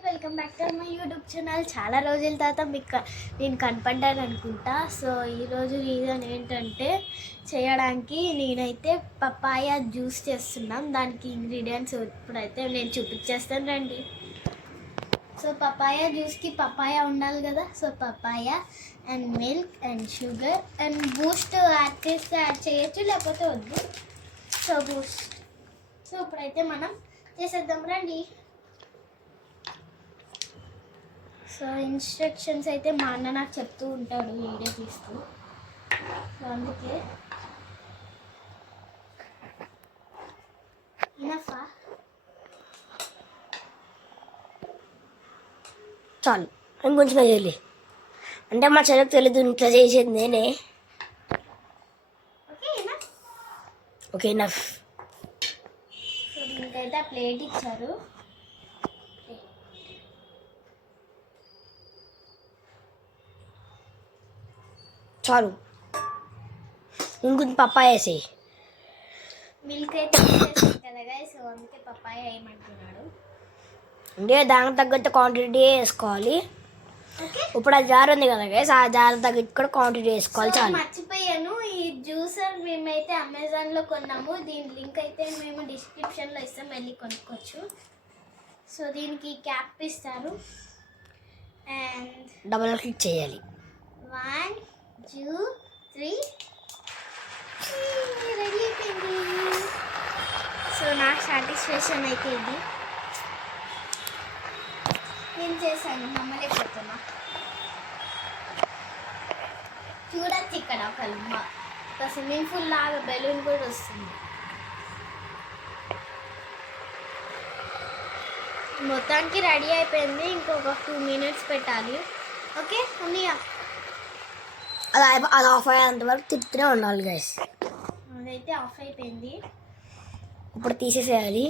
Guys, welcome back to my YouTube channel. చాలా రోజుల తర్వాత మీకు నేను కనపడ్డాను అనుకుంటా. సో ఈరోజు రీజన్ ఏంటంటే చేయడానికి నేనైతే పపాయ జ్యూస్ చేస్తున్నాం. దానికి ఇంగ్రీడియంట్స్ ఇప్పుడైతే నేను చూపించేస్తాను రండి. సో పపాయ జ్యూస్కి పపాయ ఉండాలి కదా. So papaya and milk and sugar and Boost add చేస్తే యాడ్ చేయొచ్చు, లేకపోతే వద్దు. So Boost. సో ఇప్పుడైతే మనం చేసేద్దాం రండి. సో ఇన్స్ట్రక్షన్స్ అయితే మా అన్న నాకు చెప్తూ ఉంటాడు వీడియో తీస్తూ. సో అందుకే ఇనఫా చాలు ఇంకొంచెం వేయాలి. అంటే మా చెల్లికి తెలీదు ఇంట్లో చేసేది నేనే. Okay enough. సో దీనికైతే ఆ ప్లేట్ ఇచ్చారు. చాలు ఇంకొంచెం పప్పాయ వేసేయి. మిల్క్ అయితే ఇచ్చేసాం కదా guys, సో అందుకే పపాయ వేయమంటున్నాడు. అంటే దానికి తగ్గట్టు క్వాంటిటీ వేసుకోవాలి. ఓకే, ఇప్పుడు ఆ జార్ ఉంది కదా గైస్, ఆ జార్ తగ్గట్టు కూడా క్వాంటిటీ వేసుకోవాలి. చాలు. మర్చిపోయాను, ఈ జ్యూసర్ మేమైతే అమెజాన్లో కొన్నాము. దీని లింక్ అయితే మేము డిస్క్రిప్షన్లో ఇస్తాం, వెళ్ళి కొనుక్కోవచ్చు. సో దీనికి క్యాప్ ఇస్తారు అండ్ డబుల్ క్లిక్ చేయాలి. 1 2 3 రెడీ అయిపోయింది. సో నా సాటిస్ఫాక్షన్ అయితే ఇది. నేను చేశాను, నమ్మలేకపోతున్నా. చూడచ్చు ఇక్కడ ఒక స్విమ్మింగ్ పూల్ లాగా బెలూన్ కూడా వస్తుంది. మొత్తానికి రెడీ అయిపోయింది. ఇంకొక 2 minutes పెట్టాలి. ఓకే ఉన్నియా, అది ఆఫ్ అయ్యేంత వరకు తిప్పుతూనే ఉండాలి గైస్. అదైతే ఆఫ్ అయిపోయింది. ఇప్పుడు తీసేసేయాలి.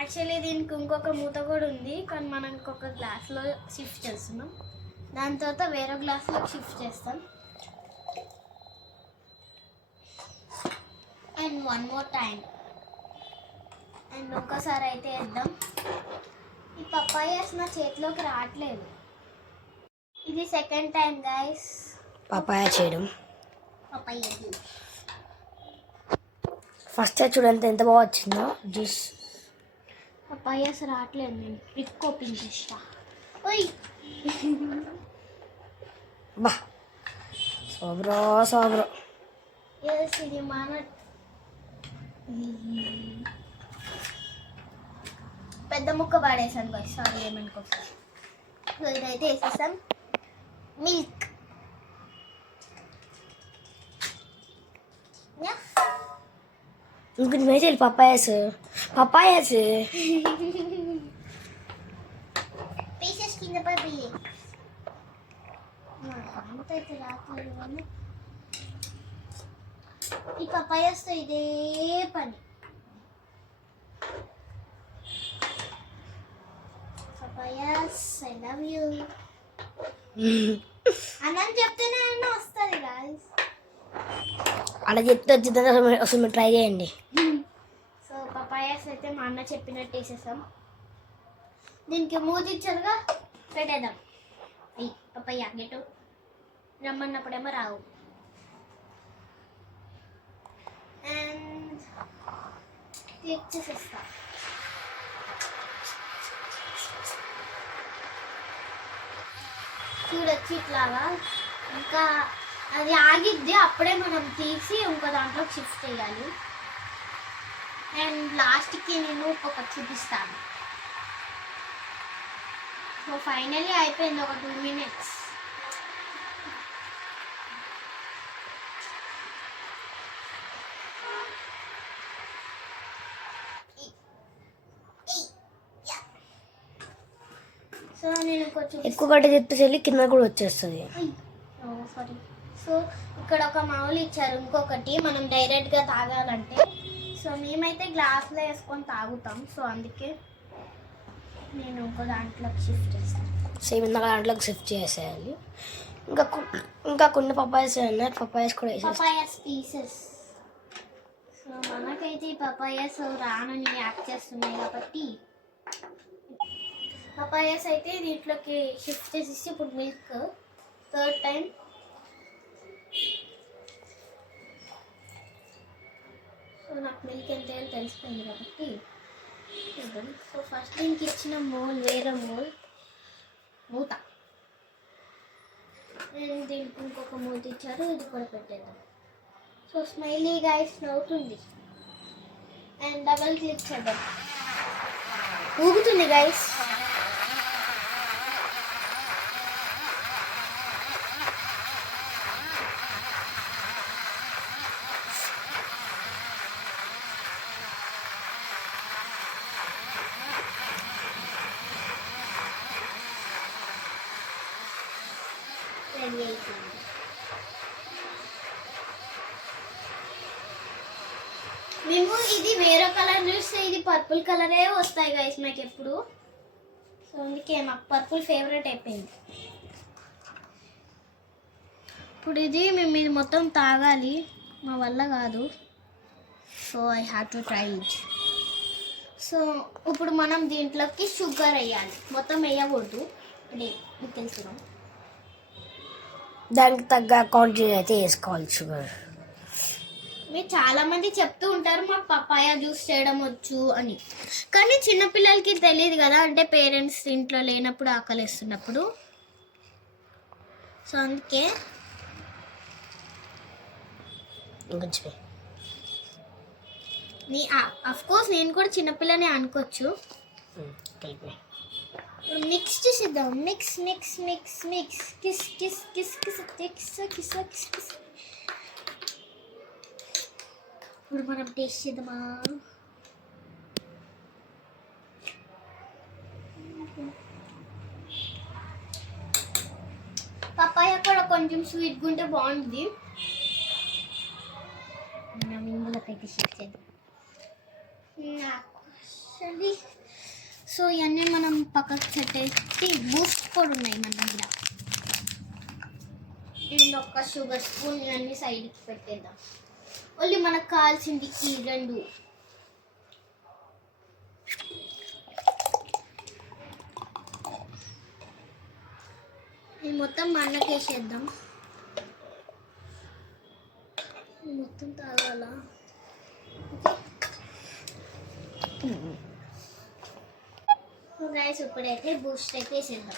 యాక్చువల్లీ దీనికి ఇంకొక మూత కూడా ఉంది, కానీ మనం ఇంకొక గ్లాస్లో షిఫ్ట్ చేస్తున్నాం. దాని తర్వాత వేరే గ్లాస్లో షిఫ్ట్ చేస్తాం. And 1 more time. అండ్ ఒక్కసారి అయితే వేద్దాం. ఈ పపాయాస్ నా చేతిలోకి రావట్లేదు. ఇది సెకండ్ టైం గైస్ పపాయ చేయడం. పపాయ ఫస్ట్ చూడండి ఎంత బాగా వచ్చిందో జ్యూస్. పపాయాస్ రావట్లేదు, నేను ట్రిక్ ఓపెన్ చేస్తా. ఓయ్ బా సోబ్రో సోబ్రో. ఎస్, ఇది మన పెద్ద ముక్క పాడేసాను కదా, సారీ ఏమనుకోసం. సో ఇదైతే వేసేసాం. మిల్క్ ఇంకొంచెం వేసేయాలి. పపాయాస్ పీసెస్ కింద పడి అయితే రాట్లేదు కానీ ఈ పపాయాస్తో ఇదే పని. పపాయాస్ ఐ లవ్ యూ అని చెప్తేనే అన్న వస్తుంది గాయ్స్. అలా చెప్తే వచ్చిందని అసలు మీరు ట్రై చేయండి. సో పపాయాస్ అయితే మా అన్న చెప్పినట్టు వేసేసాం. దీనికి మూతి ఇచ్చారుగా, పెట్టేద్దాం. అయ్యి papaya gate రమ్మన్నప్పుడేమో Rao. And click చేసేస్తా. చూడొచ్చు ఇట్లాగా. ఇంకా అది ఆగిద్ది, అప్పుడే మనం తీసి ఇంకో దాంట్లో షిఫ్ట్ చేయాలి. అండ్ లాస్ట్కి నేను ఒకటి చూపిస్తాను. సో ఫైనల్లీ అయిపోయింది, ఒక 2 minutes. సో నేను కొంచెం ఎక్కువ గడ్డ చెప్పేసి కింద కూడా వచ్చేస్తుంది. సారీ. సో ఇక్కడ ఒక మౌల్ ఇచ్చారు, ఇంకొకటి మనం డైరెక్ట్గా తాగాలంటే. సో మేమైతే గ్లాస్లో వేసుకొని తాగుతాం. సో అందుకే నేను ఇంకో దాంట్లోకి షిఫ్ట్ చేస్తాను. సేమ్ ఇందాక దాంట్లోకి షిఫ్ట్ చేసేయాలి. ఇంకా కొన్ని పపాయాస్ ఉన్నాయి, పపాయాస్ కూడా పపాయాస్ పీసెస్. సో మనకైతే ఈ పపాయాస్ రానని యాక్ట్ చేస్తున్నాయి కాబట్టి పపాయాస్ అయితే దీంట్లోకి షిఫ్ట్ చేసేసి ఇప్పుడు మిల్క్ థర్డ్ టైం. సో నాకు మిల్క్ ఎంత అని తెలిసిపోయింది కాబట్టి చూద్దాం. సో ఫస్ట్ దీనికి ఇచ్చిన వేరే మూత, అండ్ దీనికి ఇంకొక మూత ఇచ్చారు, ఇది కూడా పెట్టేద్దాం. సో స్మైలీ గైస్ నవ్వుతుంది అండ్ డబల్ క్లిక్ చేద్దాం. ఊగుతుంది గైస్. రెడీ అయిపోయింది. మేము ఇది వేరే కలర్ చూస్తే ఇది పర్పుల్ కలరే వస్తాయి గైస్ నాకు ఎప్పుడు. సో అందుకే నాకు పర్పుల్ ఫేవరెట్ అయిపోయింది. ఇప్పుడు మేము ఇది మొత్తం తాగాలి, మా వల్ల కాదు. So I have to try it. So ఇప్పుడు మనం దీంట్లోకి షుగర్ వేయాలి, మొత్తం వేయకూడదు, అంటే మీకు తెలుసు. దానికి తగ్గ క్వాంటిటీ అయితే వేసుకోవాలి షుగర్. మీరు చాలామంది చెప్తూ ఉంటారు మాకు పపాయ జ్యూస్ చేయడం వచ్చు అని, కానీ చిన్నపిల్లలకి తెలియదు కదా, అంటే పేరెంట్స్ ఇంట్లో లేనప్పుడు ఆకలిస్తున్నప్పుడు. సో అందుకే ఇంకొంచెం కోర్స్ నేను కూడా చిన్నపిల్లనే అనుకోవచ్చు. కలిపి మిక్స్ చేసేద్దాం. Mix mix mix mix kiss kiss kiss kiss kiss kiss kiss kiss. ఇప్పుడు మనం టేస్ట్ చేద్దామా? పపాయ కూడా కొంచెం స్వీట్గా ఉంటే బాగుంటుంది. మనం ఇందులోకైతే షిఫ్ట్ చేద్దాం. సో ఇవన్నీ మనం పక్కకు పెట్టేసి బూస్ట్ కూడా ఉన్నాయి మన దగ్గర. ఇందులో ఒక షుగర్ స్పూన్ ఇవన్నీ సైడ్కి పెట్టేద్దాం. ఓన్లీ మనకు కావాల్సింది ఈ రెండు. ఇది మొత్తం మా అన్నకి వేసేద్దాం. మొత్తం తాగాలా? గైస్ ఇప్పుడైతే బూస్ట్ అయితే వేసేద్దాం.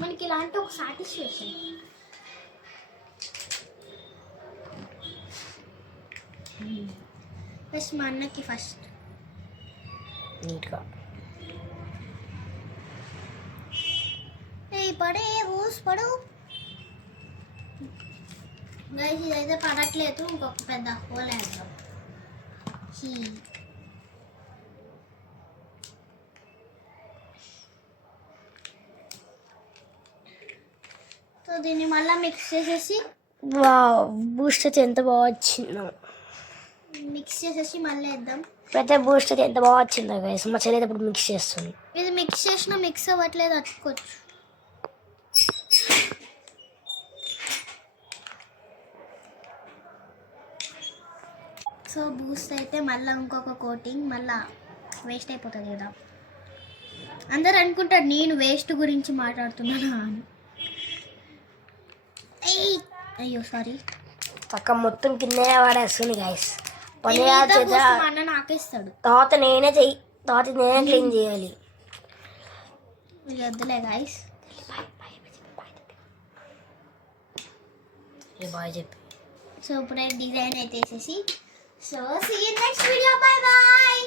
మనకి ఇలాంటి ఒక సాటిస్ఫాక్షన్. ఫస్ట్ మా అన్నకి ఫస్ట్ నీట్గా పడే బూస్ పడు. గైస్ ఇదైతే పడట్లేదు, ఇంకొక పెద్ద హోల్ వేద్దాం. సో దీన్ని మళ్ళీ మిక్స్ చేసేసి బూస్ట్ అయితే ఎంత బాగా వచ్చిందో. మిక్స్ చేసేసి మళ్ళీ వేద్దాం. అయితే బూస్ట్ అయితే ఎంత బాగా వచ్చిందో గైస్. మా చెల్లి ఇప్పుడు మిక్స్ చేస్తుంది. ఇది మిక్స్ చేసినా మిక్స్ అవ్వట్లేదు, అట్టుకోవచ్చు. సో బూస్ట్ అయితే మళ్ళీ ఇంకొక కోటింగ్, మళ్ళీ వేస్ట్ అయిపోతుంది కదా. అందరు అనుకుంటారు నేను వేస్ట్ గురించి మాట్లాడుతున్నాను అని. అయ్యో సారీ, పక్క మొత్తం కింద పడేస్తుంది గైస్. పని మా అన్న నాకేస్తాడు. తర్వాత నేనే క్లీన్ చేయాలి. వద్దులే గైస్, బాయ్ చెప్పి. సో ఇప్పుడే డిజైన్ అయితే వేసేసి, so see you next video, bye bye.